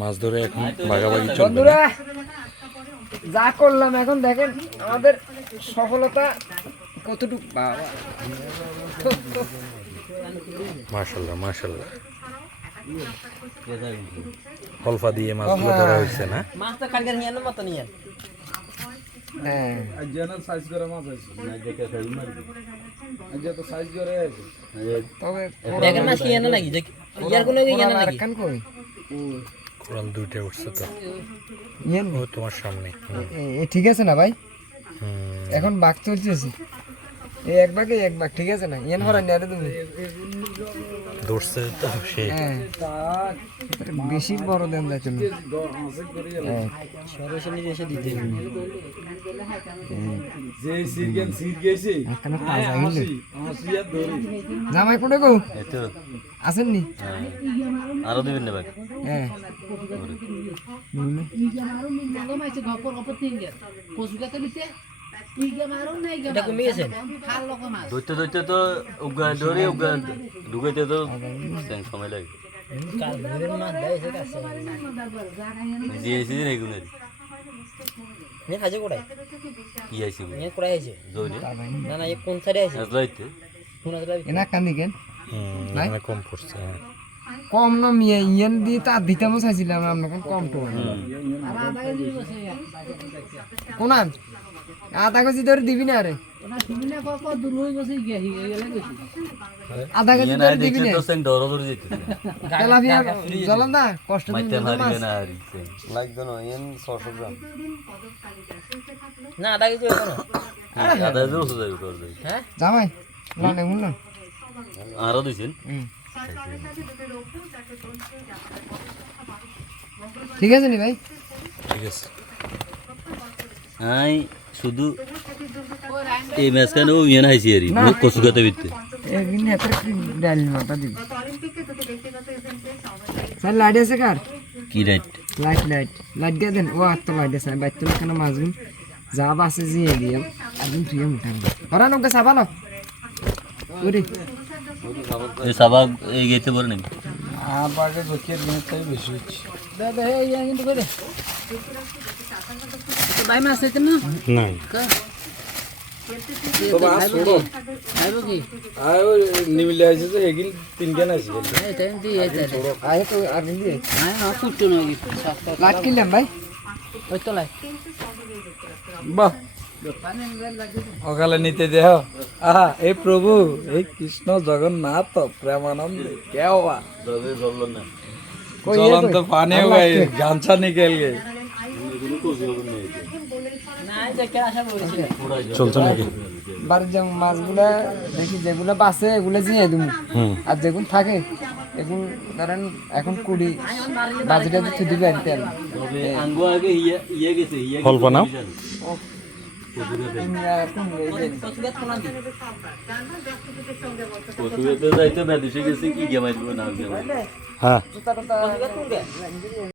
মাছ ধরে এখন ভাগাভাগি চলবে বন্ধুরা যা করলাম এখন দেখেন আমাদের সফলতা কতটুকু। বাবা। মাশাল্লাহ মাশাল্লাহ কলফা দিয়ে মাছগুলো ধরা হয়েছে না? মাছটা কালকে নিয়ে আনো মতো নিয়ে হ্যাঁ। সাইজ করে মাছ আছে। আজকে তো সাইজ করে আছে। তবে দেখেন মাছ কি আনো নাকি? যে কই? দুইটা উঠছে তো। ও তোমার সামনে। ঠিক আছে না ভাই? হুম। এখন বাঘ চলতেছি। এই এক বাঘে এক বাঘ ঠিক আছে না? ইয়েন হরা নিয়ে তুমি। ধরছে তো সে। হ্যাঁ। বেশি বড় দেন যাই তুমি। হ্যাঁ। সরাসরি এসে দিতে যে সিরগেন সির গেছি এখানে তাজা গেলে হাসি আর ধরি। জামাই কোনে গো? আছেন নি আরও দিবেন না ভাই হ্যাঁ? এটা কমে গেছে? ধরতে ধরতে তো উগা ধরে উগা ঢুকাইতে তো সময় লাগে। কোন সাইডে আছে কোন? এখানে কম পড়ছে হ্যাঁ। কম না মিয়ে ইয়েন দিয়ে তার দিতামও চাইছিলাম আপনাকে কম তো। কোনান? আধা কেজি ধরে দিবি না রে আধা কেজি ধরে দিবি না? তেলাপিয়া জ্বলান না কষ্ট মাইতে না মারিবে মাছ। না না এন 600 গ্রাম না আধা কেজি হতো না? আদা জোর সুদা কর দেই হ্যাঁ জামাই লানে আরও দিছেন ঠিক আছে নি ভাই? ঠিক আছে। আই শুধু এই ম্যাচ ও ইয়ে হাইছি আরি কসু গাতে বিতে একদিন হাতে ডাল মাথা দিবি? স্যার লাইট আছে কার? কি রাইট লাইট লাইট লাইট দিয়ে দেন। ও আত্ম লাইট আছে। বাইতে কেন মাছগুন যা বাসে জিয়ে দিয়াম একদিন ফ্রি উঠান ওরা নৌকা সাবালো ওরে এই সাবা এই গেতে পারে নাকি আবাগে জকিয়ে দিনটাই বেশি হচ্ছে দাদা হে ইয়া কিন্তু করে ভাই মাছ আছে না নাই তো বাস ছোড়ো খাইব কি আয় ওই নিমিলে আছে যে এগিল তিন কেন আছে এই টাইম দি এই টাইম আয় তো আর দিয়ে হ্যাঁ না কুট্টু নয় সাতটা লাইট কিনলাম ভাই ওই তো লাই বাহ অকালে নিতে দেহ। আহা এ প্রভু এই কৃষ্ণ জগন্নাথ প্রেমানন্দ কেওয়া পানি হয়ে গামছা নিকেল গে। চলছে নাকি? বাড়ির যে মাছগুলা দেখি যেগুলো বাসে এগুলো জিয়ে দিব আর যেগুলো থাকে এগুলো ধরেন এখন কুড়ি বাজিটা তো দিবে আর গাতে যাইতে বেদিসে গেছে কি গেমাই না গেমাই হ্যাঁ।